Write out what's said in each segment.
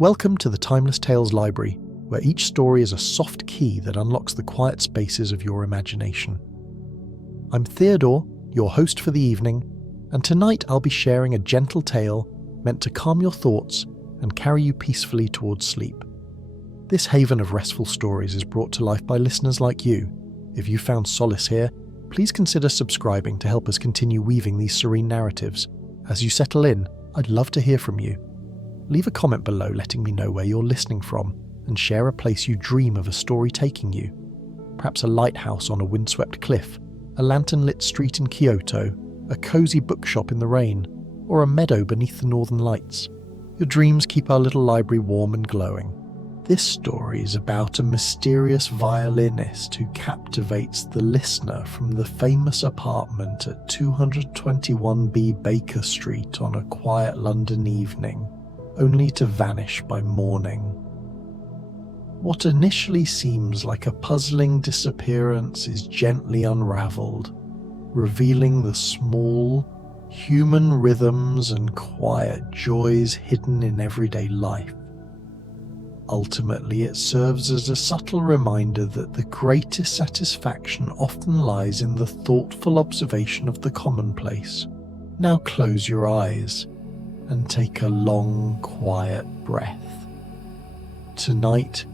Welcome to the Timeless Tales Library, where each story is a soft key that unlocks the quiet spaces of your imagination. I'm Theodore, your host for the evening, and tonight I'll be sharing a gentle tale meant to calm your thoughts and carry you peacefully towards sleep. This haven of restful stories is brought to life by listeners like you. If you found solace here, please consider subscribing to help us continue weaving these serene narratives. As you settle in, I'd love to hear from you. Leave a comment below letting me know where you're listening from, and share a place you dream of a story taking you. Perhaps a lighthouse on a windswept cliff, a lantern-lit street in Kyoto, a cozy bookshop in the rain, or a meadow beneath the northern lights. Your dreams keep our little library warm and glowing. This story is about a mysterious violinist who captivates the listener from the famous apartment at 221B Baker Street on a quiet London evening, only to vanish by morning. What initially seems like a puzzling disappearance is gently unraveled, revealing the small, human rhythms and quiet joys hidden in everyday life. Ultimately, it serves as a subtle reminder that the greatest satisfaction often lies in the thoughtful observation of the commonplace. Now close your eyes and take a long, quiet breath. Tonight,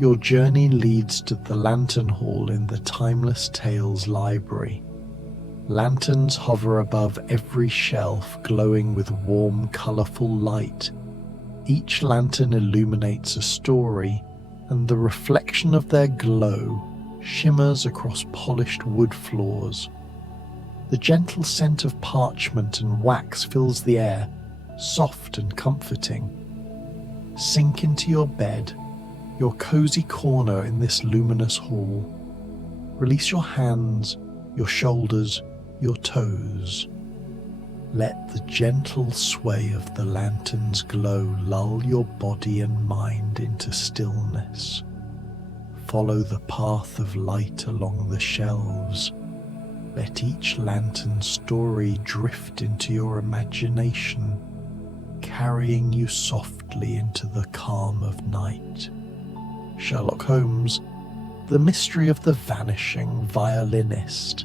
your journey leads to the Lantern Hall in the Timeless Tales Library. Lanterns hover above every shelf, glowing with warm, colourful light. Each lantern illuminates a story, and the reflection of their glow shimmers across polished wood floors. The gentle scent of parchment and wax fills the air, soft and comforting. Sink into your bed, your cozy corner in this luminous hall. Release your hands, your shoulders, your toes. Let the gentle sway of the lantern's glow lull your body and mind into stillness. Follow the path of light along the shelves. Let each lantern's story drift into your imagination, carrying you softly into the calm of night. Sherlock Holmes, The Mystery of the Vanishing Violinist.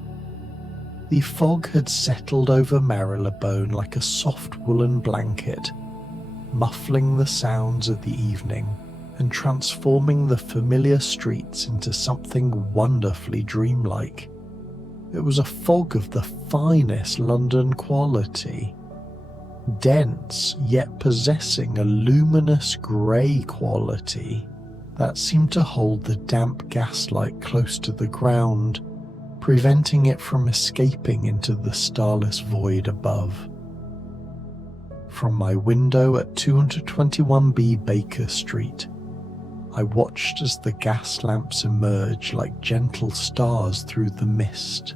The fog had settled over Marylebone like a soft woolen blanket, muffling the sounds of the evening and transforming the familiar streets into something wonderfully dreamlike. It was a fog of the finest London quality, dense yet possessing a luminous grey quality that seemed to hold the damp gaslight close to the ground, preventing it from escaping into the starless void above. From my window at 221B Baker Street, I watched as the gas lamps emerged like gentle stars through the mist,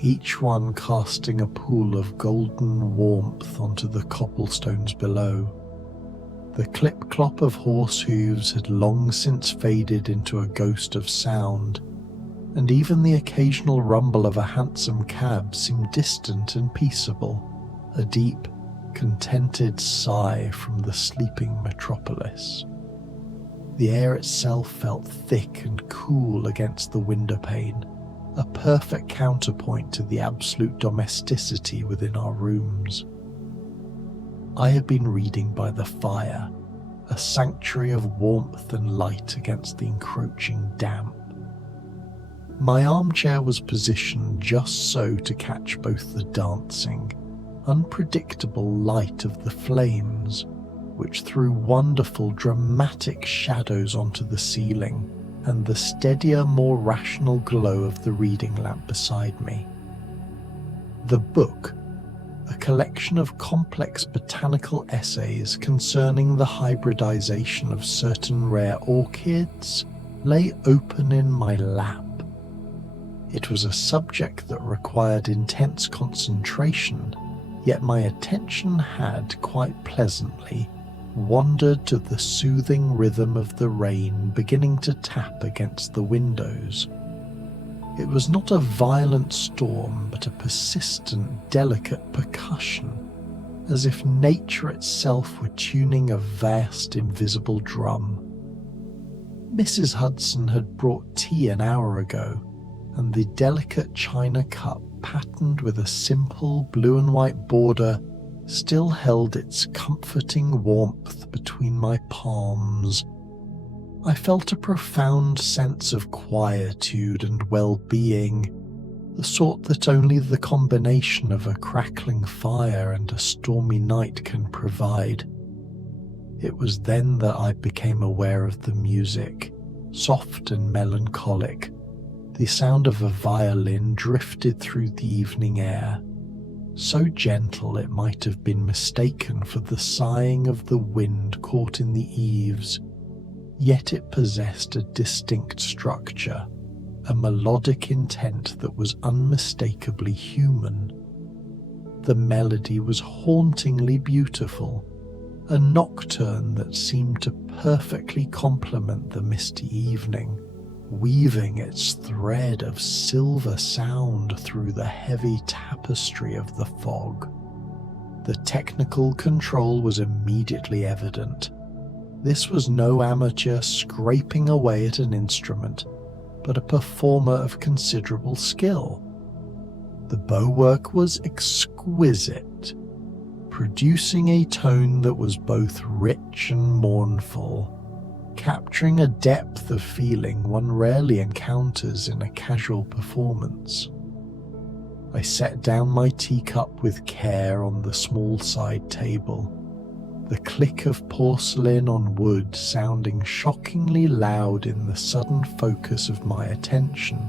each one casting a pool of golden warmth onto the cobblestones below. The clip-clop of horse hooves had long since faded into a ghost of sound, and even the occasional rumble of a hansom cab seemed distant and peaceable, a deep, contented sigh from the sleeping metropolis. The air itself felt thick and cool against the windowpane, a perfect counterpoint to the absolute domesticity within our rooms. I had been reading by the fire, a sanctuary of warmth and light against the encroaching damp. My armchair was positioned just so to catch both the dancing, unpredictable light of the flames, which threw wonderful dramatic shadows onto the ceiling, and the steadier, more rational glow of the reading lamp beside me. The book, a collection of complex botanical essays concerning the hybridization of certain rare orchids, lay open in my lap. It was a subject that required intense concentration, yet my attention had, quite pleasantly, wandered to the soothing rhythm of the rain beginning to tap against the windows. It was not a violent storm, but a persistent, delicate percussion, as if nature itself were tuning a vast invisible drum. Mrs. Hudson had brought tea an hour ago, and the delicate china cup patterned with a simple blue and white border still held its comforting warmth between my palms. I felt a profound sense of quietude and well-being, the sort that only the combination of a crackling fire and a stormy night can provide. It was then that I became aware of the music, soft and melancholic. The sound of a violin drifted through the evening air, so gentle it might have been mistaken for the sighing of the wind caught in the eaves, yet it possessed a distinct structure, a melodic intent that was unmistakably human. The melody was hauntingly beautiful, a nocturne that seemed to perfectly complement the misty evening, weaving its thread of silver sound through the heavy tapestry of the fog. The technical control was immediately evident. This was no amateur scraping away at an instrument, but a performer of considerable skill. The bow work was exquisite, producing a tone that was both rich and mournful, capturing a depth of feeling one rarely encounters in a casual performance. I set down my teacup with care on the small side table, the click of porcelain on wood sounding shockingly loud in the sudden focus of my attention.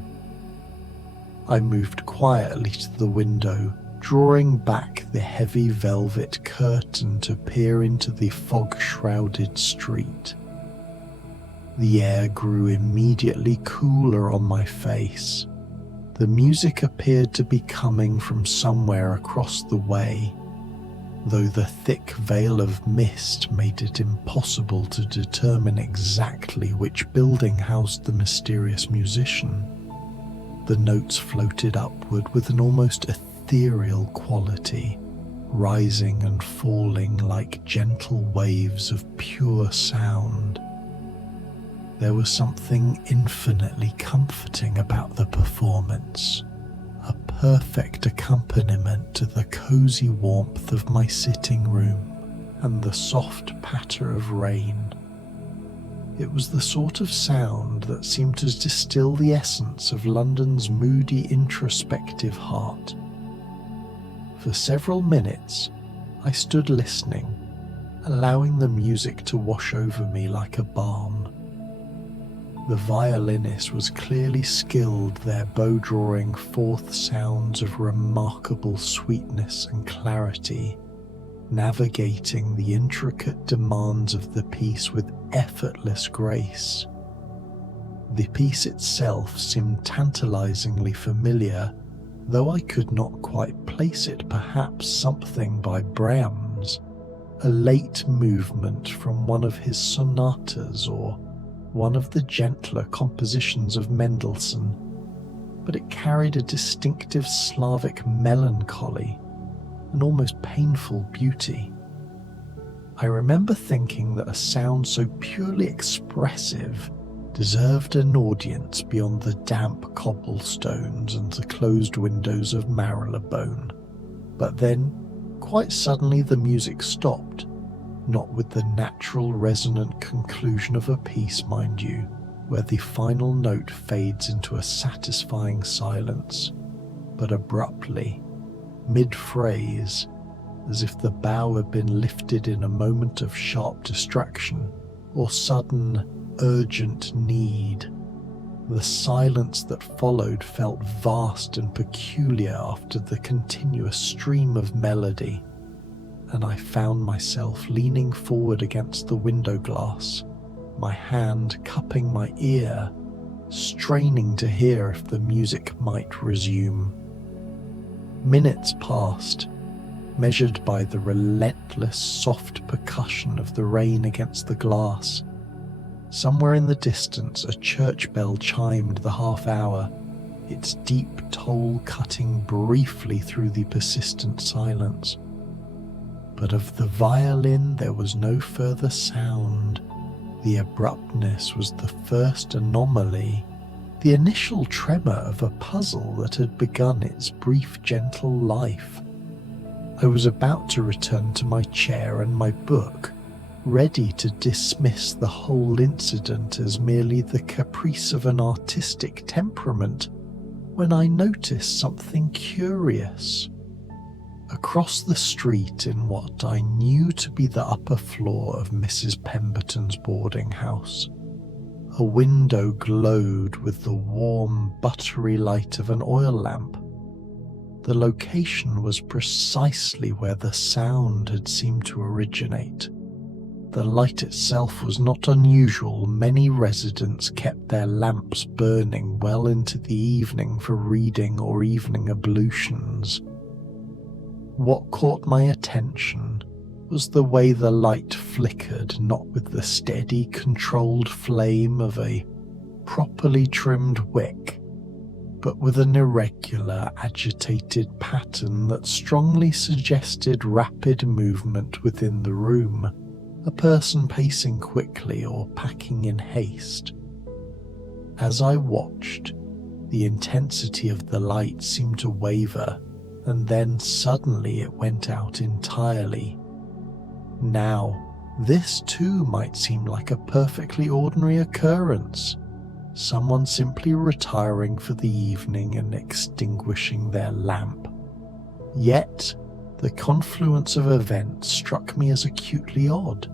I moved quietly to the window, drawing back the heavy velvet curtain to peer into the fog-shrouded street. The air grew immediately cooler on my face. The music appeared to be coming from somewhere across the way, though the thick veil of mist made it impossible to determine exactly which building housed the mysterious musician. The notes floated upward with an almost ethereal quality, rising and falling like gentle waves of pure sound. There was something infinitely comforting about the performance, a perfect accompaniment to the cozy warmth of my sitting room and the soft patter of rain. It was the sort of sound that seemed to distill the essence of London's moody, introspective heart. For several minutes, I stood listening, allowing the music to wash over me like a balm. The violinist was clearly skilled, their bow drawing forth sounds of remarkable sweetness and clarity, navigating the intricate demands of the piece with effortless grace. The piece itself seemed tantalizingly familiar, though I could not quite place it. Perhaps something by Brahms, a late movement from one of his sonatas, or one of the gentler compositions of Mendelssohn, but it carried a distinctive Slavic melancholy, an almost painful beauty. I remember thinking that a sound so purely expressive deserved an audience beyond the damp cobblestones and the closed windows of Marylebone. But then, quite suddenly, the music stopped, not with the natural resonant conclusion of a piece, mind you, where the final note fades into a satisfying silence, but abruptly, mid-phrase, as if the bow had been lifted in a moment of sharp distraction or sudden, urgent need. The silence that followed felt vast and peculiar after the continuous stream of melody, and I found myself leaning forward against the window glass, my hand cupping my ear, straining to hear if the music might resume. Minutes passed, measured by the relentless soft percussion of the rain against the glass. Somewhere in the distance, a church bell chimed the half-hour, its deep toll cutting briefly through the persistent silence. but of the violin there was no further sound. The abruptness was the first anomaly, the initial tremor of a puzzle that had begun its brief, gentle life. I was about to return to my chair and my book, ready to dismiss the whole incident as merely the caprice of an artistic temperament, when I noticed something curious. Across the street, in what I knew to be the upper floor of Mrs. Pemberton's boarding house, a window glowed with the warm, buttery light of an oil lamp. The location was precisely where the sound had seemed to originate. The light itself was not unusual. Many residents kept their lamps burning well into the evening for reading or evening ablutions. What caught my attention was the way the light flickered, not with the steady, controlled flame of a properly trimmed wick, but with an irregular, agitated pattern that strongly suggested rapid movement within the room, a person pacing quickly or packing in haste. As I watched, the intensity of the light seemed to waver, and then suddenly it went out entirely. Now, this too might seem like a perfectly ordinary occurrence, someone simply retiring for the evening and extinguishing their lamp. Yet, the confluence of events struck me as acutely odd.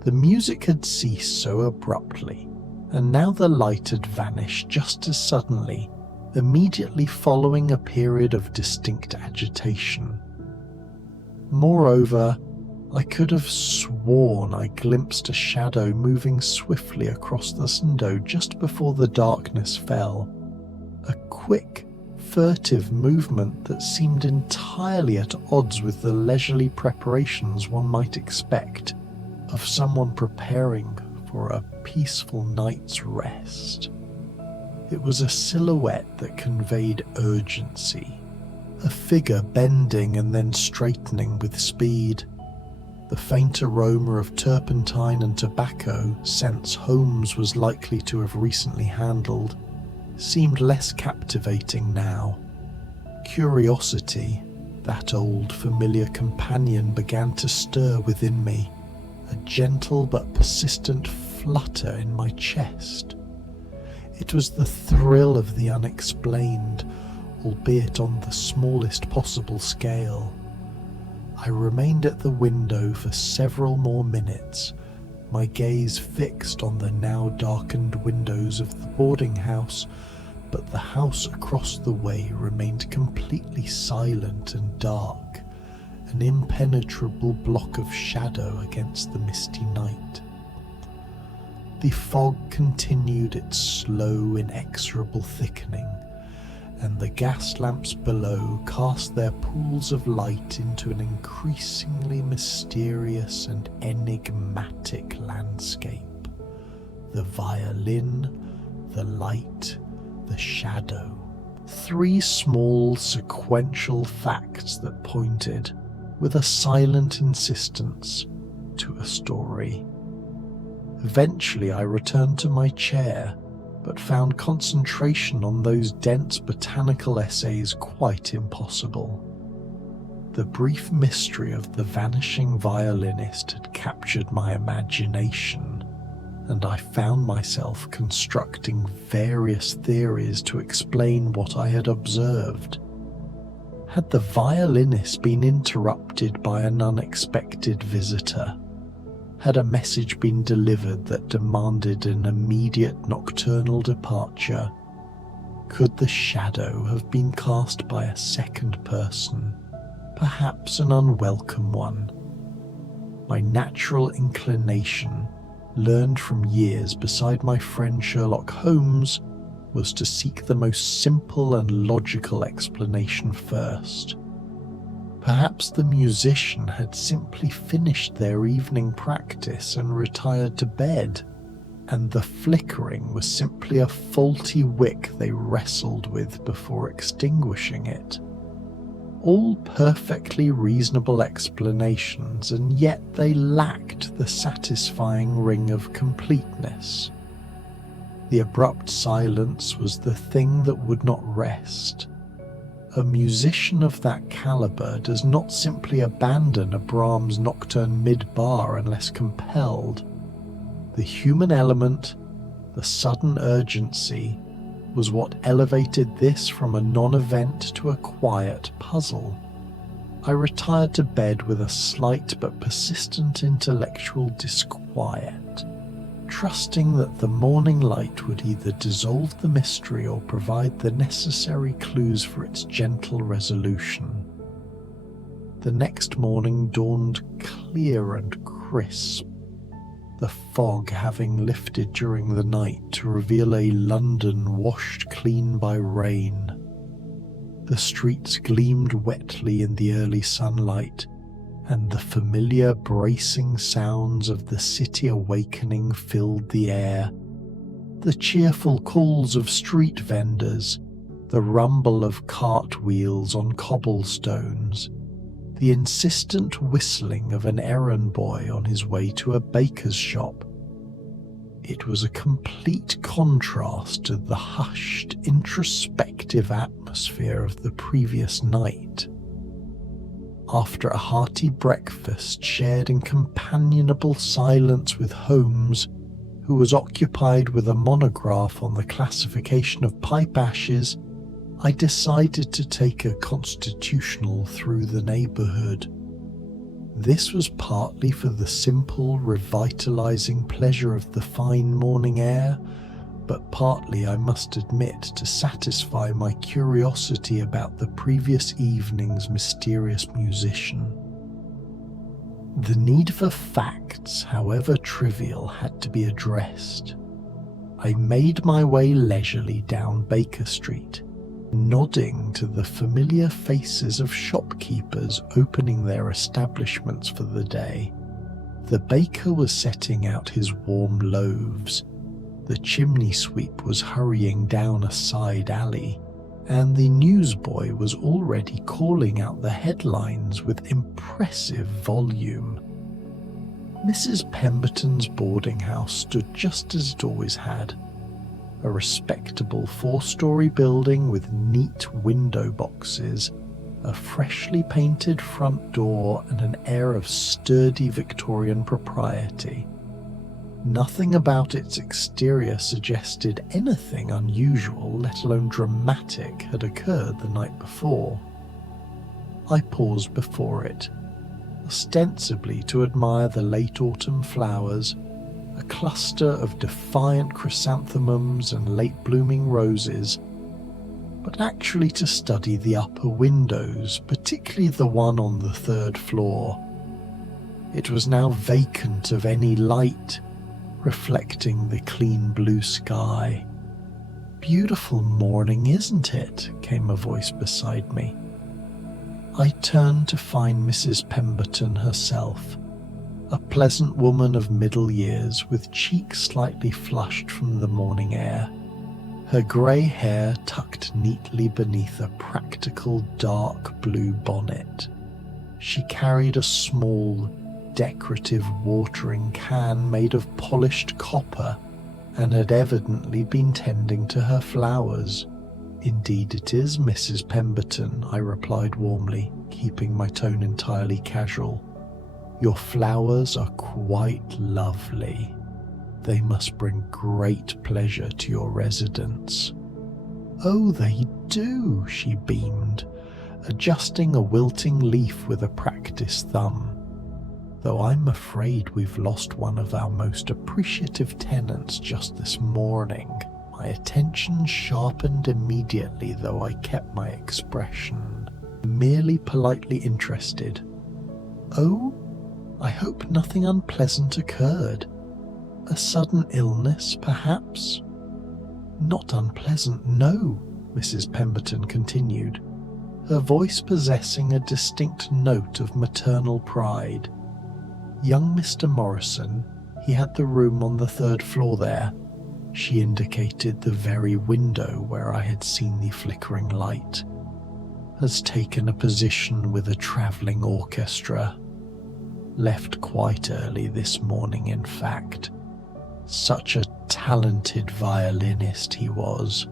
The music had ceased so abruptly, and now the light had vanished just as suddenly, immediately following a period of distinct agitation. Moreover, I could have sworn I glimpsed a shadow moving swiftly across the window just before the darkness fell. A quick, furtive movement that seemed entirely at odds with the leisurely preparations one might expect of someone preparing for a peaceful night's rest. It was a silhouette that conveyed urgency, a figure bending and then straightening with speed. The faint aroma of turpentine and tobacco, scents Holmes was likely to have recently handled, seemed less captivating now. Curiosity, that old familiar companion, began to stir within me, a gentle but persistent flutter in my chest. It was the thrill of the unexplained, albeit on the smallest possible scale. I remained at the window for several more minutes, my gaze fixed on the now darkened windows of the boarding house, but the house across the way remained completely silent and dark, an impenetrable block of shadow against the misty night. The fog continued its slow, inexorable thickening, and the gas lamps below cast their pools of light into an increasingly mysterious and enigmatic landscape. The violin, the light, the shadow. 3 small sequential facts that pointed, with a silent insistence, to a story. Eventually I returned to my chair, but found concentration on those dense botanical essays quite impossible. The brief mystery of the vanishing violinist had captured my imagination, and I found myself constructing various theories to explain what I had observed. Had the violinist been interrupted by an unexpected visitor? Had a message been delivered that demanded an immediate nocturnal departure? Could the shadow have been cast by a second person, perhaps an unwelcome one? My natural inclination, learned from years beside my friend Sherlock Holmes, was to seek the most simple and logical explanation first. Perhaps the musician had simply finished their evening practice and retired to bed, and the flickering was simply a faulty wick they wrestled with before extinguishing it. All perfectly reasonable explanations, and yet they lacked the satisfying ring of completeness. The abrupt silence was the thing that would not rest. A musician of that caliber does not simply abandon a Brahms nocturne mid-bar unless compelled. The human element, the sudden urgency, was what elevated this from a non-event to a quiet puzzle. I retired to bed with a slight but persistent intellectual disquiet, trusting that the morning light would either dissolve the mystery or provide the necessary clues for its gentle resolution. The next morning dawned clear and crisp, the fog having lifted during the night to reveal a London washed clean by rain. The streets gleamed wetly in the early sunlight, and the familiar bracing sounds of the city awakening filled the air. The cheerful calls of street vendors, the rumble of cartwheels on cobblestones, the insistent whistling of an errand boy on his way to a baker's shop. It was a complete contrast to the hushed, introspective atmosphere of the previous night. After a hearty breakfast shared in companionable silence with Holmes, who was occupied with a monograph on the classification of pipe ashes, I decided to take a constitutional through the neighbourhood. This was partly for the simple, revitalising pleasure of the fine morning air, but partly, I must admit, to satisfy my curiosity about the previous evening's mysterious musician. The need for facts, however trivial, had to be addressed. I made my way leisurely down Baker Street, nodding to the familiar faces of shopkeepers opening their establishments for the day. The baker was setting out his warm loaves, the chimney sweep was hurrying down a side alley, and the newsboy was already calling out the headlines with impressive volume. Mrs. Pemberton's boarding house stood just as it always had, a respectable 4-story building with neat window boxes, a freshly painted front door, and an air of sturdy Victorian propriety. Nothing about its exterior suggested anything unusual, let alone dramatic, had occurred the night before. I paused before it, ostensibly to admire the late autumn flowers, a cluster of defiant chrysanthemums and late-blooming roses, but actually to study the upper windows, particularly the one on the 3rd floor. It was now vacant of any light, reflecting the clean blue sky. "Beautiful morning, isn't it?" came a voice beside me. I turned to find Mrs. Pemberton herself, a pleasant woman of middle years with cheeks slightly flushed from the morning air, her grey hair tucked neatly beneath a practical dark blue bonnet. She carried a small, decorative watering can made of polished copper and had evidently been tending to her flowers. "Indeed it is, Mrs. Pemberton," I replied warmly, keeping my tone entirely casual. "Your flowers are quite lovely. They must bring great pleasure to your residence." "Oh, they do," she beamed, adjusting a wilting leaf with a practiced thumb. "Though I'm afraid we've lost one of our most appreciative tenants just this morning." My attention sharpened immediately, though I kept my expression, merely politely interested. "Oh, I hope nothing unpleasant occurred. A sudden illness, perhaps?" "Not unpleasant, no," Mrs. Pemberton continued, her voice possessing a distinct note of maternal pride. "Young Mr. Morrison, he had the room on the 3rd floor there." She indicated the very window where I had seen the flickering light. has taken a position with a travelling orchestra. Left quite early this morning, in fact. Such a talented violinist he was.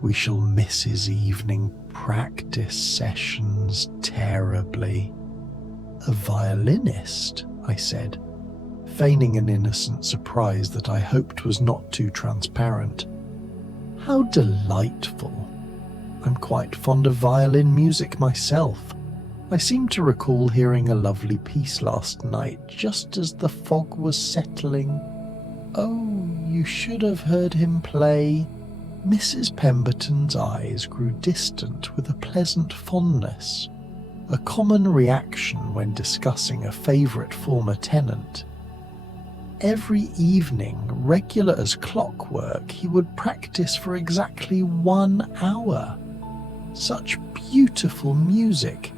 We shall miss his evening practice sessions terribly." "A violinist?" I said, feigning an innocent surprise that I hoped was not too transparent. "How delightful! I'm quite fond of violin music myself. I seem to recall hearing a lovely piece last night, just as the fog was settling." "Oh, you should have heard him play." Mrs. Pemberton's eyes grew distant with a pleasant fondness, a common reaction when discussing a favourite former tenant. "Every evening, regular as clockwork, he would practice for exactly 1 hour. Such beautiful music.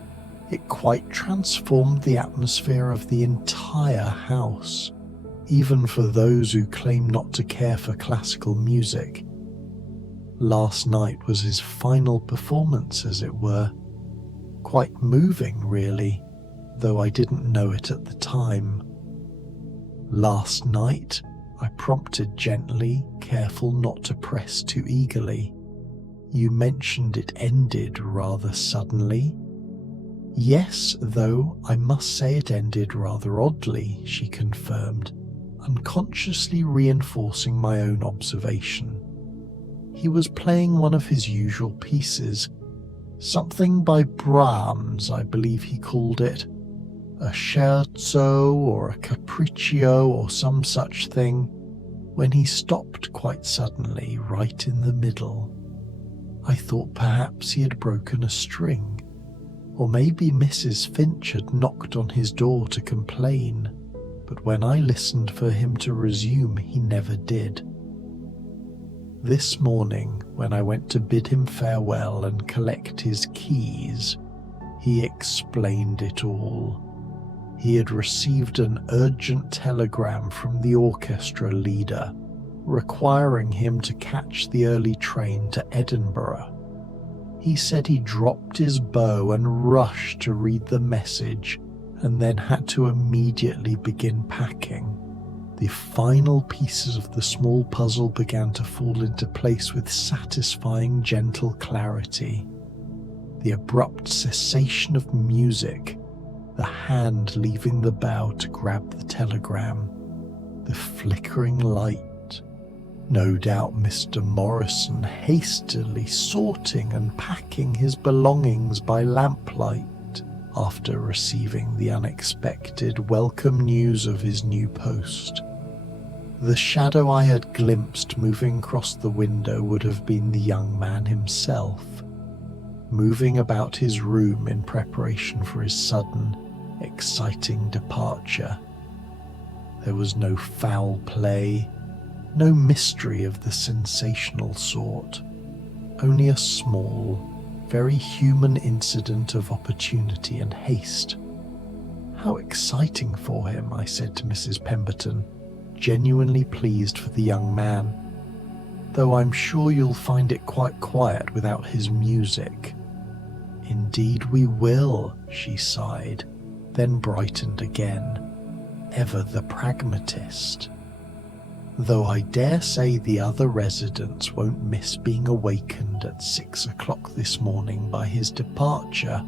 It quite transformed the atmosphere of the entire house, even for those who claim not to care for classical music. Last night was his final performance, as it were. Quite moving, really, though I didn't know it at the time." "Last night?" I prompted gently, careful not to press too eagerly. "You mentioned it ended rather suddenly." "Yes, though I must say it ended rather oddly," she confirmed, unconsciously reinforcing my own observation. "He was playing one of his usual pieces, something by Brahms, I believe he called it, a scherzo or a capriccio or some such thing, when he stopped quite suddenly, right in the middle. I thought perhaps he had broken a string, or maybe Mrs. Finch had knocked on his door to complain, but when I listened for him to resume, he never did. This morning, when I went to bid him farewell and collect his keys, he explained it all. He had received an urgent telegram from the orchestra leader, requiring him to catch the early train to Edinburgh. He said he dropped his bow and rushed to read the message, and then had to immediately begin packing. The final pieces of the small puzzle began to fall into place with satisfying gentle clarity. The abrupt cessation of music, the hand leaving the bow to grab the telegram, the flickering light. No doubt Mr. Morrison hastily sorting and packing his belongings by lamplight after receiving the unexpected welcome news of his new post. The shadow I had glimpsed moving across the window would have been the young man himself, moving about his room in preparation for his sudden, exciting departure. There was no foul play, no mystery of the sensational sort, only a small, very human incident of opportunity and haste. "How exciting for him," I said to Mrs. Pemberton, genuinely pleased for the young man, "though I'm sure you'll find it quite quiet without his music." "Indeed we will," she sighed, then brightened again, ever the pragmatist. "Though I dare say the other residents won't miss being awakened at 6 o'clock this morning by his departure.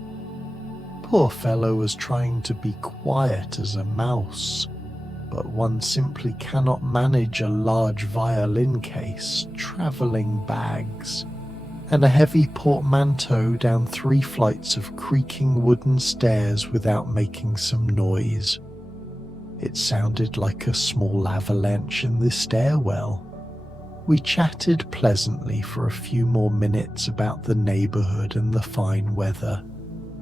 Poor fellow was trying to be quiet as a mouse, but one simply cannot manage a large violin case, travelling bags, and a heavy portmanteau down 3 flights of creaking wooden stairs without making some noise. It sounded like a small avalanche in the stairwell." We chatted pleasantly for a few more minutes about the neighbourhood and the fine weather,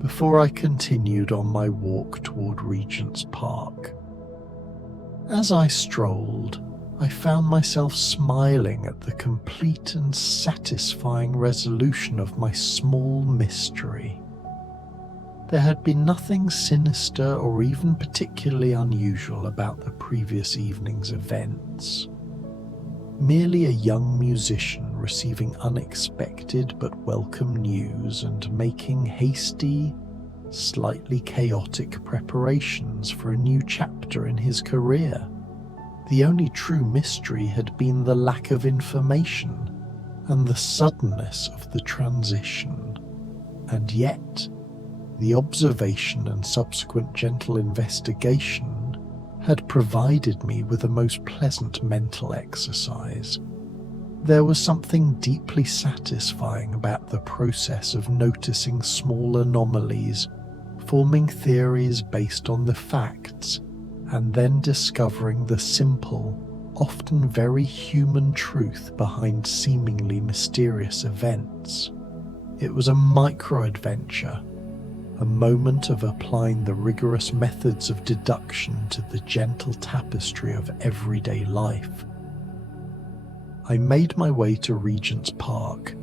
before I continued on my walk toward Regent's Park. As I strolled, I found myself smiling at the complete and satisfying resolution of my small mystery. There had been nothing sinister or even particularly unusual about the previous evening's events. Merely a young musician receiving unexpected but welcome news and making hasty, slightly chaotic preparations for a new chapter in his career. The only true mystery had been the lack of information and the suddenness of the transition. And yet, the observation and subsequent gentle investigation had provided me with a most pleasant mental exercise. There was something deeply satisfying about the process of noticing small anomalies, forming theories based on the facts, and then discovering the simple, often very human truth behind seemingly mysterious events. It was a micro-adventure, a moment of applying the rigorous methods of deduction to the gentle tapestry of everyday life. I made my way to Regent's Park,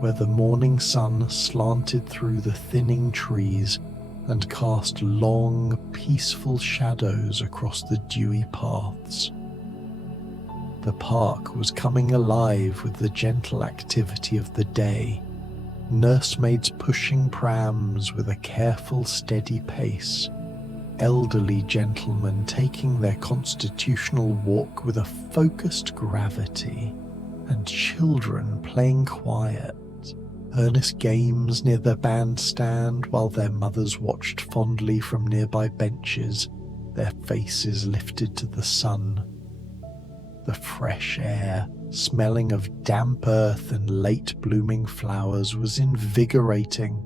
where the morning sun slanted through the thinning trees and cast long, peaceful shadows across the dewy paths. The park was coming alive with the gentle activity of the day, nursemaids pushing prams with a careful, steady pace, elderly gentlemen taking their constitutional walk with a focused gravity, and children playing quiet, earnest games near the bandstand while their mothers watched fondly from nearby benches, their faces lifted to the sun. The fresh air, smelling of damp earth and late-blooming flowers, was invigorating.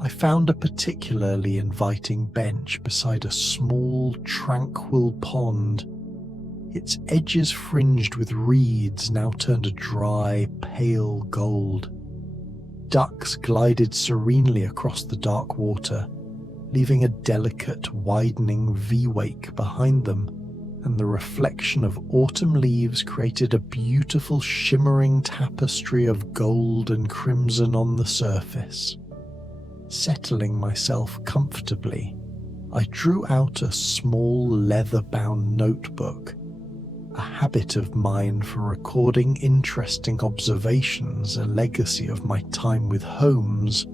I found a particularly inviting bench beside a small, tranquil pond, its edges fringed with reeds now turned a dry, pale gold. Ducks glided serenely across the dark water, leaving a delicate, widening V-wake behind them, and the reflection of autumn leaves created a beautiful shimmering tapestry of gold and crimson on the surface. Settling myself comfortably, I drew out a small leather-bound notebook, a habit of mine for recording interesting observations, a legacy of my time with Holmes,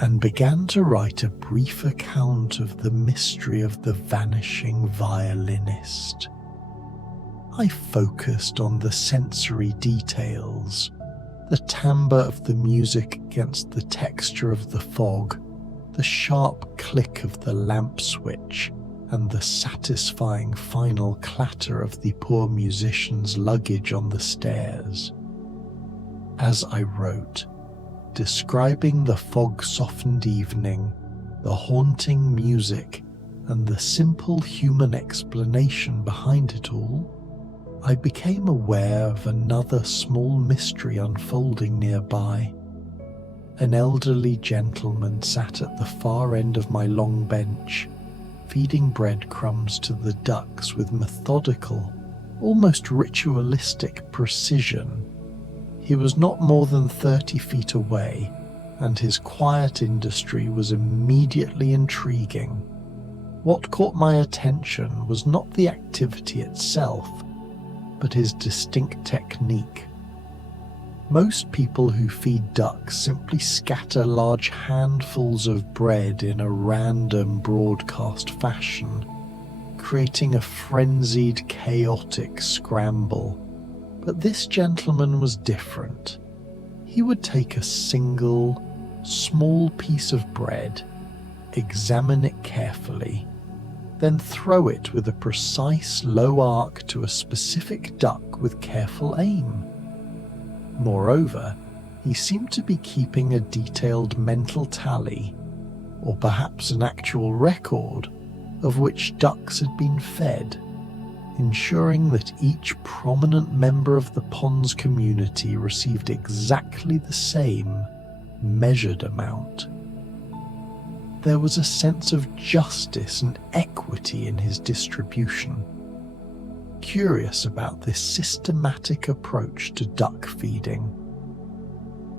and began to write a brief account of the mystery of the vanishing violinist. I focused on the sensory details, the timbre of the music against the texture of the fog, the sharp click of the lamp switch, and the satisfying final clatter of the poor musician's luggage on the stairs. As I wrote, describing the fog-softened evening, the haunting music, and the simple human explanation behind it all, I became aware of another small mystery unfolding nearby. An elderly gentleman sat at the far end of my long bench, feeding breadcrumbs to the ducks with methodical, almost ritualistic precision. He was not more than 30 feet away, and his quiet industry was immediately intriguing. What caught my attention was not the activity itself, but his distinct technique. Most people who feed ducks simply scatter large handfuls of bread in a random broadcast fashion, creating a frenzied, chaotic scramble. But this gentleman was different. He would take a single, small piece of bread, examine it carefully, then throw it with a precise low arc to a specific duck with careful aim. Moreover, he seemed to be keeping a detailed mental tally, or perhaps an actual record, of which ducks had been fed, ensuring that each prominent member of the pond's community received exactly the same measured amount. There was a sense of justice and equity in his distribution. Curious about this systematic approach to duck feeding,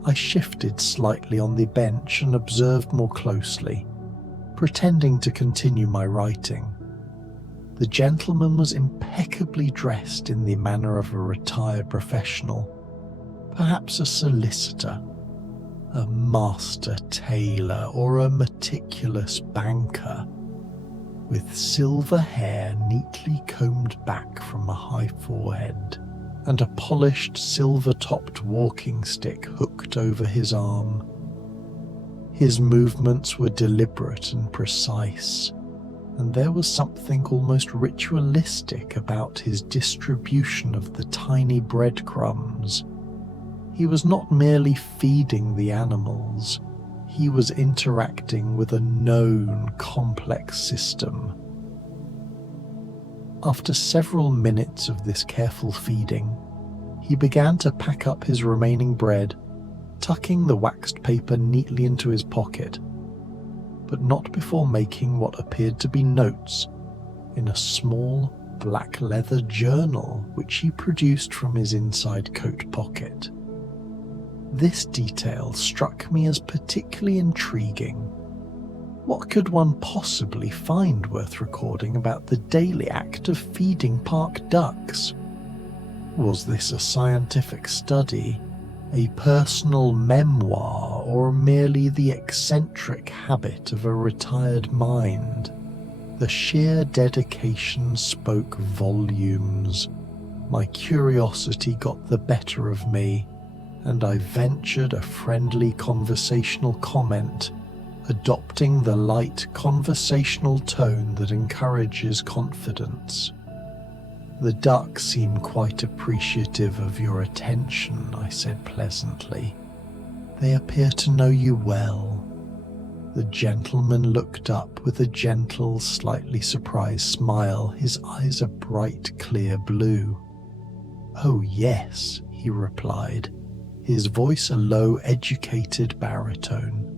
I shifted slightly on the bench and observed more closely, pretending to continue my writing. The gentleman was impeccably dressed in the manner of a retired professional, Perhaps a solicitor, a master tailor, or a meticulous banker, with silver hair neatly combed back from a high forehead and a polished silver-topped walking stick hooked over his arm. His movements were deliberate and precise, and there was something almost ritualistic about his distribution of the tiny breadcrumbs. He was not merely feeding the animals, he was interacting with a known, complex system. After several minutes of this careful feeding, he began to pack up his remaining bread, tucking the waxed paper neatly into his pocket, but not before making what appeared to be notes in a small black leather journal which he produced from his inside coat pocket. This detail struck me as particularly intriguing. What could one possibly find worth recording about the daily act of feeding park ducks? Was this a scientific study, a personal memoir, or merely the eccentric habit of a retired mind? The sheer dedication spoke volumes. My curiosity got the better of me, and I ventured a friendly conversational comment, adopting the light conversational tone that encourages confidence. "The ducks seem quite appreciative of your attention," I said pleasantly. "They appear to know you well." The gentleman looked up with a gentle, slightly surprised smile, his eyes a bright, clear blue. "Oh yes," he replied, his voice a low, educated baritone.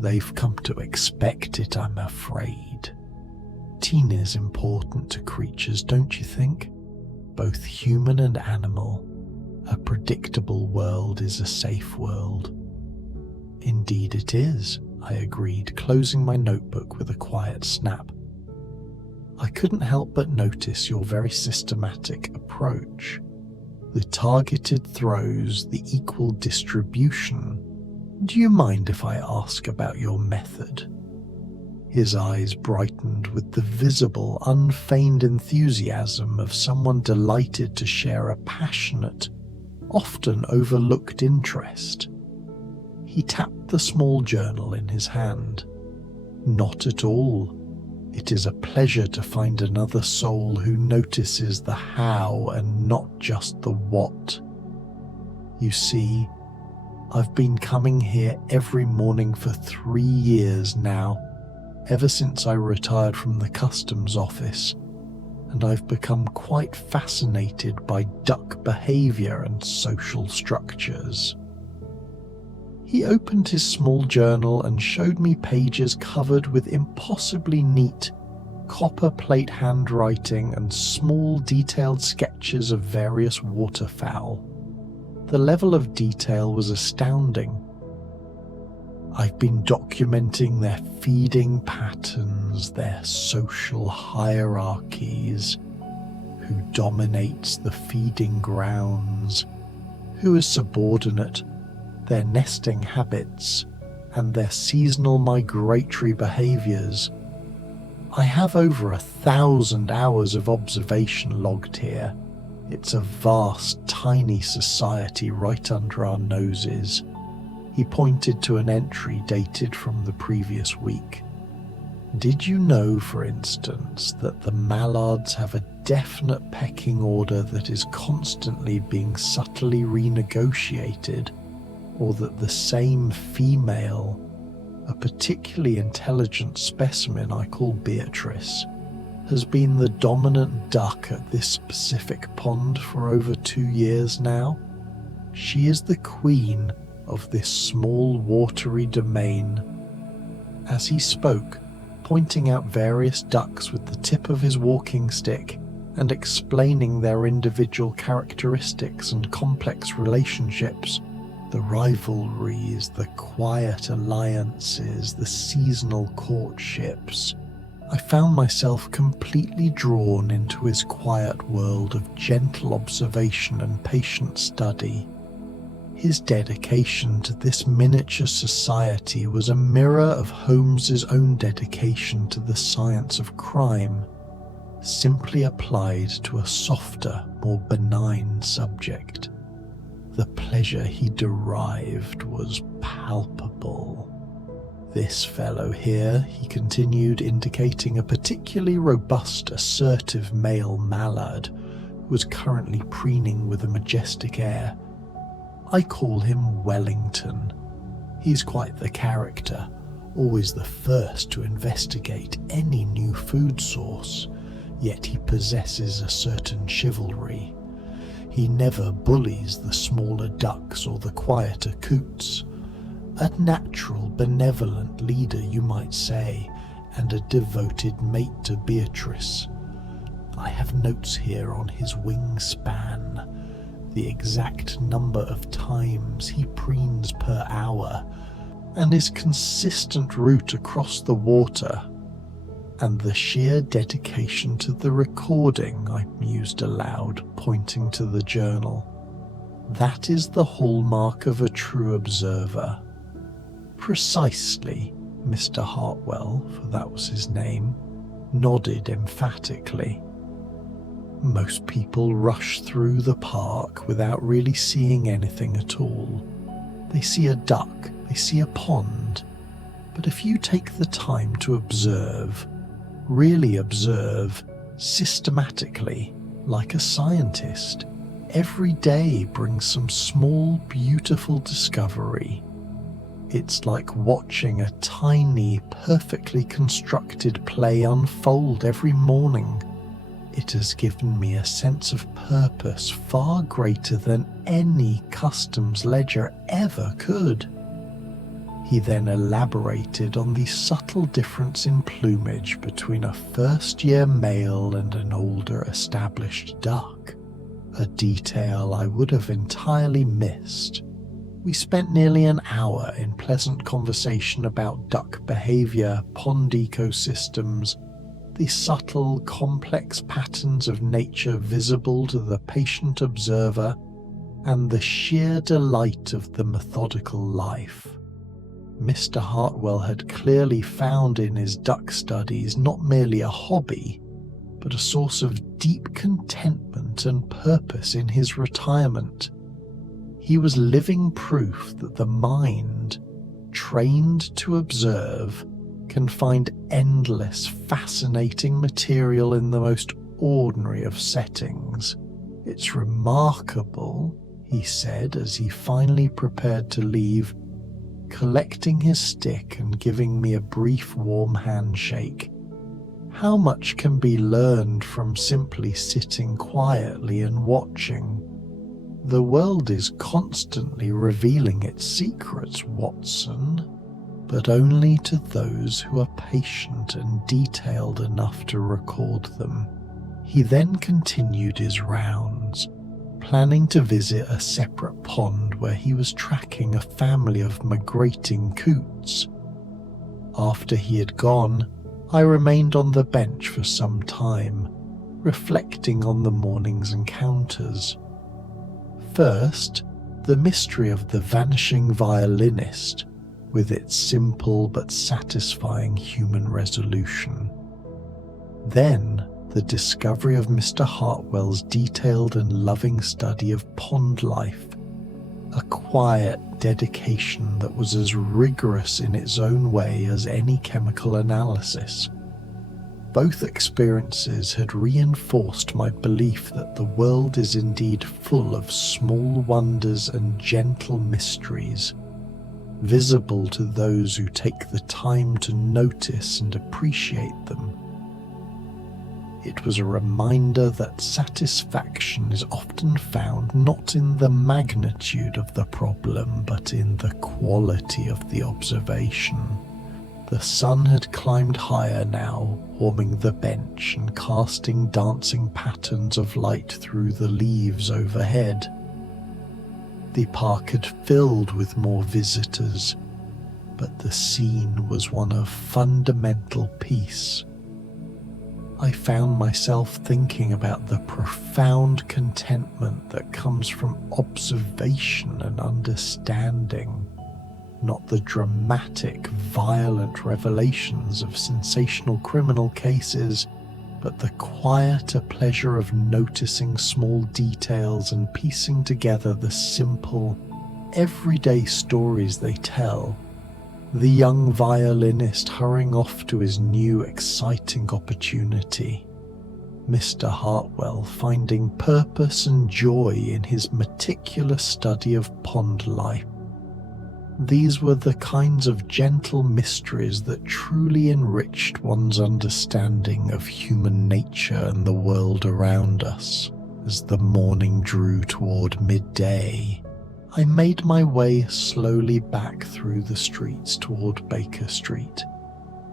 "They've come to expect it, I'm afraid. Routine is important to creatures, don't you think? Both human and animal. A predictable world is a safe world." "Indeed it is," I agreed, closing my notebook with a quiet snap. "I couldn't help but notice your very systematic approach. The targeted throws, the equal distribution. Do you mind if I ask about your method?" His eyes brightened with the visible, unfeigned enthusiasm of someone delighted to share a passionate, often overlooked interest. He tapped the small journal in his hand. "Not at all. It is a pleasure to find another soul who notices the how and not just the what. You see, I've been coming here every morning for 3 years now, ever since I retired from the customs office, and I've become quite fascinated by duck behavior and social structures." He opened his small journal and showed me pages covered with impossibly neat, copper-plate handwriting and small detailed sketches of various waterfowl. The level of detail was astounding. "I've been documenting their feeding patterns, their social hierarchies, who dominates the feeding grounds, who is subordinate, their nesting habits, and their seasonal migratory behaviors. I have over 1,000 hours of observation logged here. It's a vast, tiny society right under our noses." He pointed to an entry dated from the previous week. "Did you know, for instance, that the mallards have a definite pecking order that is constantly being subtly renegotiated? Or that the same female, a particularly intelligent specimen I call Beatrice, has been the dominant duck at this specific pond for over 2 years now? She is the queen of this small watery domain." As he spoke, pointing out various ducks with the tip of his walking stick and explaining their individual characteristics and complex relationships, the rivalries, the quiet alliances, the seasonal courtships, I found myself completely drawn into his quiet world of gentle observation and patient study. His dedication to this miniature society was a mirror of Holmes's own dedication to the science of crime, simply applied to a softer, more benign subject. The pleasure he derived was palpable. This fellow here, he continued, indicating a particularly robust, assertive male mallard who was currently preening with a majestic air. I call him Wellington. He's quite the character, always the first to investigate any new food source, yet he possesses a certain chivalry. He never bullies the smaller ducks or the quieter coots. A natural, benevolent leader, you might say, and a devoted mate to Beatrice. I have notes here on his wingspan, the exact number of times he preens per hour, and his consistent route across the water, and the sheer dedication to the recording, I mused aloud, pointing to the journal. That is the hallmark of a true observer. Precisely, Mr. Hartwell, for that was his name, nodded emphatically. Most people rush through the park without really seeing anything at all. They see a duck, they see a pond, but if you take the time to observe, really observe, systematically, like a scientist, every day brings some small, beautiful discovery. It's like watching a tiny, perfectly constructed play unfold every morning. It has given me a sense of purpose far greater than any customs ledger ever could. He then elaborated on the subtle difference in plumage between a first-year male and an older established duck, a detail I would have entirely missed. We spent nearly an hour in pleasant conversation about duck behavior, pond ecosystems, the subtle, complex patterns of nature visible to the patient observer, and the sheer delight of the methodical life. Mr. Hartwell had clearly found in his duck studies not merely a hobby, but a source of deep contentment and purpose in his retirement. He was living proof that the mind, trained to observe, can find endless, fascinating material in the most ordinary of settings. It's remarkable, he said as he finally prepared to leave, collecting his stick and giving me a brief warm handshake. How much can be learned from simply sitting quietly and watching? The world is constantly revealing its secrets, Watson, but only to those who are patient and detailed enough to record them. He then continued his rounds, planning to visit a separate pond where he was tracking a family of migrating coots. After he had gone, I remained on the bench for some time, reflecting on the morning's encounters. First, the mystery of the Vanishing Violinist, with its simple but satisfying human resolution. Then, the discovery of Mr. Hartwell's detailed and loving study of pond life, a quiet dedication that was as rigorous in its own way as any chemical analysis. Both experiences had reinforced my belief that the world is indeed full of small wonders and gentle mysteries, visible to those who take the time to notice and appreciate them. It was a reminder that satisfaction is often found not in the magnitude of the problem, but in the quality of the observation. The sun had climbed higher now, warming the bench and casting dancing patterns of light through the leaves overhead. The park had filled with more visitors, but the scene was one of fundamental peace. I found myself thinking about the profound contentment that comes from observation and understanding, not the dramatic, violent revelations of sensational criminal cases, but the quieter pleasure of noticing small details and piecing together the simple, everyday stories they tell. The young violinist hurrying off to his new, exciting opportunity. Mr. Hartwell finding purpose and joy in his meticulous study of pond life. These were the kinds of gentle mysteries that truly enriched one's understanding of human nature and the world around us. As the morning drew toward midday, I made my way slowly back through the streets toward Baker Street,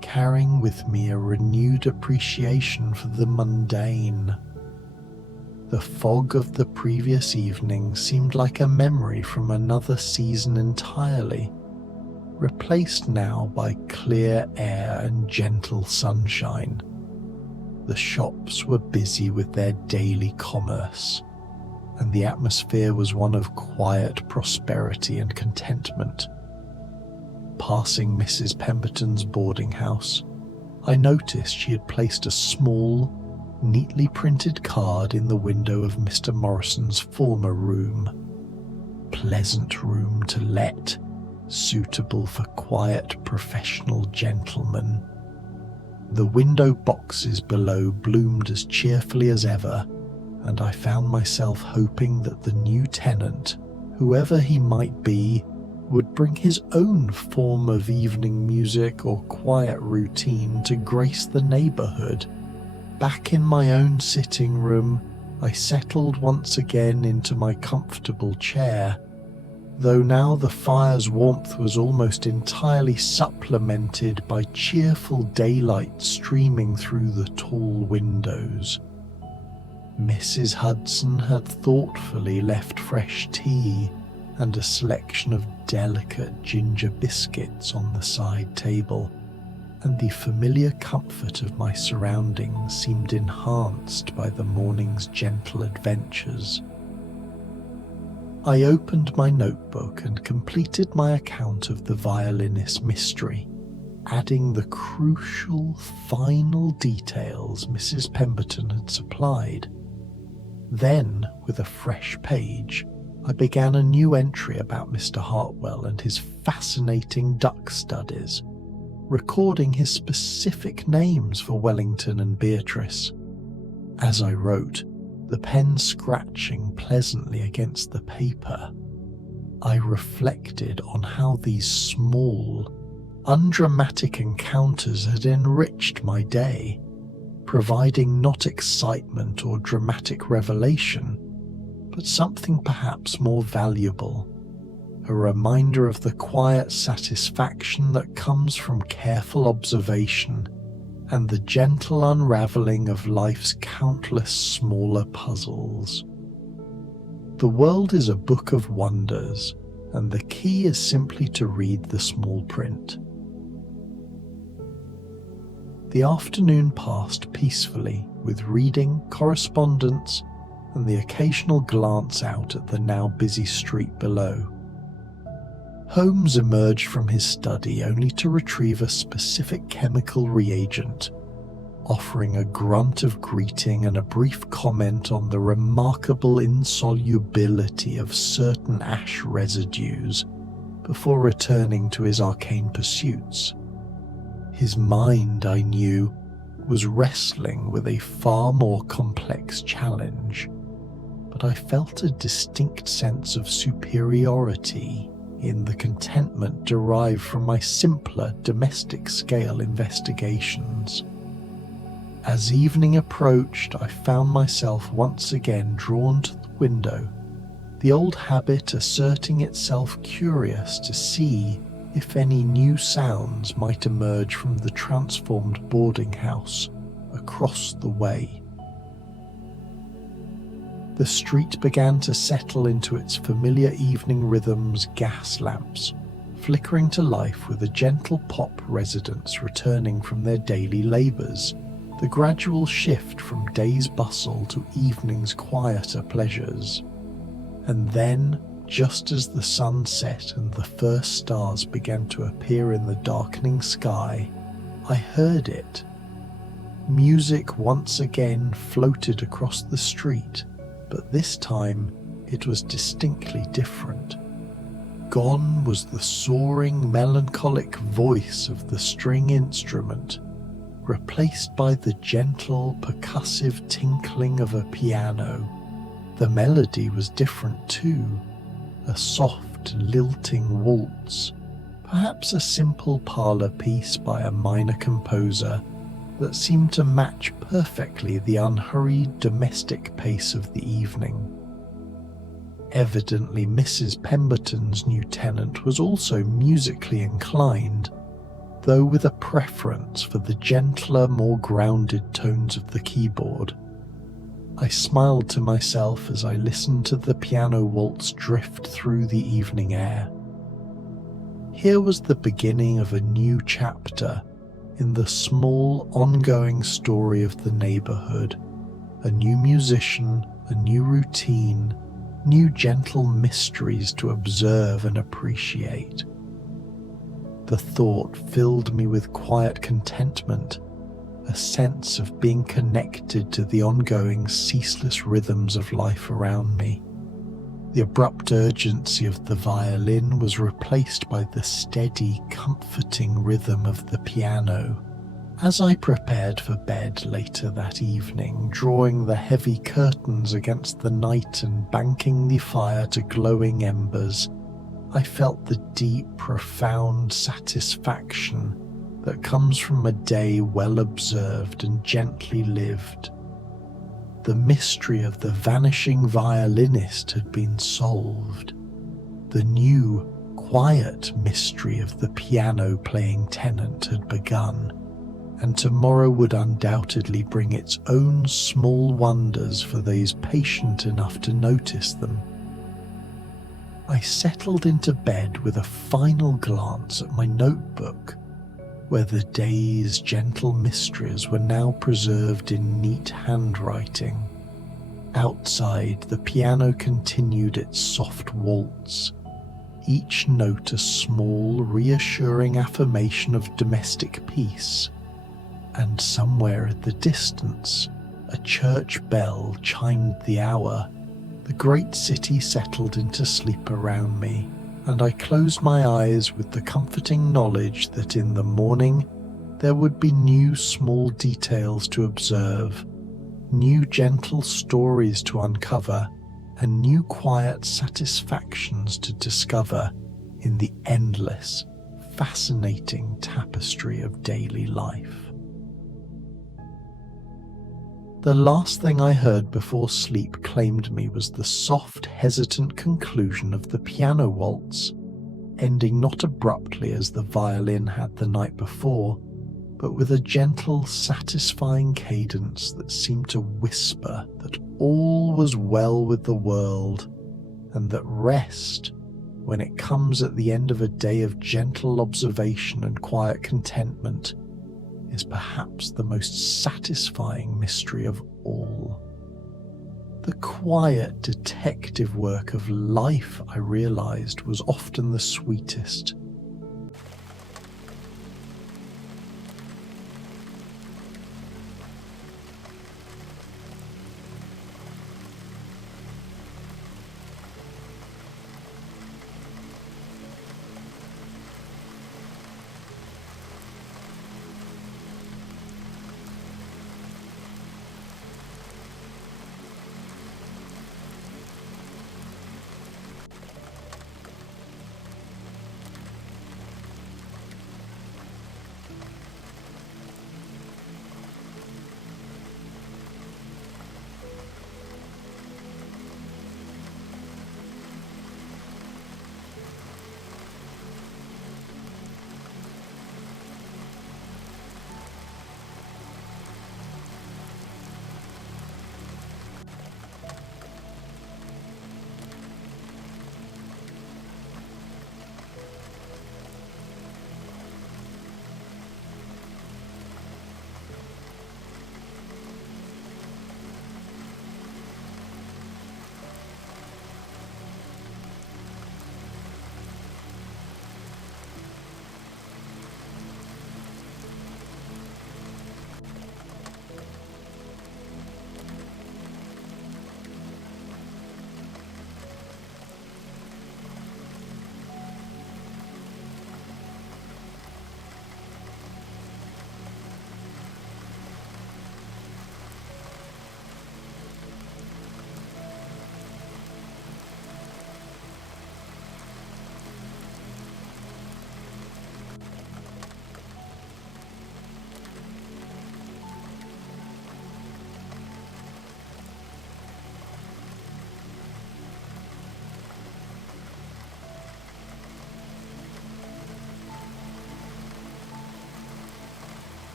carrying with me a renewed appreciation for the mundane. The fog of the previous evening seemed like a memory from another season entirely, replaced now by clear air and gentle sunshine. The shops were busy with their daily commerce, and the atmosphere was one of quiet prosperity and contentment. Passing Mrs. Pemberton's boarding house, I noticed she had placed a small, neatly printed card in the window of Mr. Morrison's former room. Pleasant room to let, suitable for quiet professional gentlemen. The window boxes below bloomed as cheerfully as ever, and I found myself hoping that the new tenant, whoever he might be, would bring his own form of evening music or quiet routine to grace the neighbourhood. Back in my own sitting room, I settled once again into my comfortable chair, though now the fire's warmth was almost entirely supplemented by cheerful daylight streaming through the tall windows. Mrs. Hudson had thoughtfully left fresh tea and a selection of delicate ginger biscuits on the side table, and the familiar comfort of my surroundings seemed enhanced by the morning's gentle adventures. I opened my notebook and completed my account of the violinist mystery, adding the crucial final details Mrs. Pemberton had supplied. Then, with a fresh page, I began a new entry about Mr. Hartwell and his fascinating duck studies, recording his specific names for Wellington and Beatrice. As I wrote, the pen scratching pleasantly against the paper, I reflected on how these small, undramatic encounters had enriched my day, providing not excitement or dramatic revelation, but something perhaps more valuable, a reminder of the quiet satisfaction that comes from careful observation and the gentle unraveling of life's countless smaller puzzles. The world is a book of wonders, and the key is simply to read the small print. The afternoon passed peacefully, with reading, correspondence, and the occasional glance out at the now busy street below. Holmes emerged from his study only to retrieve a specific chemical reagent, offering a grunt of greeting and a brief comment on the remarkable insolubility of certain ash residues before returning to his arcane pursuits. His mind, I knew, was wrestling with a far more complex challenge, but I felt a distinct sense of superiority in the contentment derived from my simpler domestic-scale investigations. As evening approached, I found myself once again drawn to the window, the old habit asserting itself curious to see if any new sounds might emerge from the transformed boarding house across the way. The street began to settle into its familiar evening rhythms, gas lamps flickering to life with a gentle pop residents returning from their daily labours, the the gradual shift from day's bustle to evening's quieter pleasures. And then, just as the sun set and the first stars began to appear in the darkening sky, I heard it. Music once again floated across the street, but this time it was distinctly different. Gone was the soaring, melancholic voice of the string instrument, replaced by the gentle, percussive tinkling of a piano. The melody was different too, a soft, lilting waltz, perhaps a simple parlor piece by a minor composer that seemed to match perfectly the unhurried domestic pace of the evening. Evidently, Mrs. Pemberton's new tenant was also musically inclined, though with a preference for the gentler, more grounded tones of the keyboard. I smiled to myself as I listened to the piano waltz drift through the evening air. Here was the beginning of a new chapter in the small, ongoing story of the neighborhood. A new musician, a new routine, new gentle mysteries to observe and appreciate. The thought filled me with quiet contentment, a sense of being connected to the ongoing, ceaseless rhythms of life around me. The abrupt urgency of the violin was replaced by the steady, comforting rhythm of the piano. As I prepared for bed later that evening, drawing the heavy curtains against the night and banking the fire to glowing embers, I felt the deep, profound satisfaction that comes from a day well observed and gently lived. The mystery of the vanishing violinist had been solved. The new, quiet mystery of the piano-playing tenant had begun, and tomorrow would undoubtedly bring its own small wonders for those patient enough to notice them. I settled into bed with a final glance at my notebook, where the day's gentle mysteries were now preserved in neat handwriting. Outside, the piano continued its soft waltz, each note a small, reassuring affirmation of domestic peace. And somewhere at the distance, a church bell chimed the hour. The great city settled into sleep around me, and I closed my eyes with the comforting knowledge that in the morning there would be new small details to observe, new gentle stories to uncover, and new quiet satisfactions to discover in the endless, fascinating tapestry of daily life. The last thing I heard before sleep claimed me was the soft, hesitant conclusion of the piano waltz, ending not abruptly as the violin had the night before, but with a gentle, satisfying cadence that seemed to whisper that all was well with the world, and that rest, when it comes at the end of a day of gentle observation and quiet contentment, is perhaps the most satisfying mystery of all. The quiet detective work of life, I realized, was often the sweetest,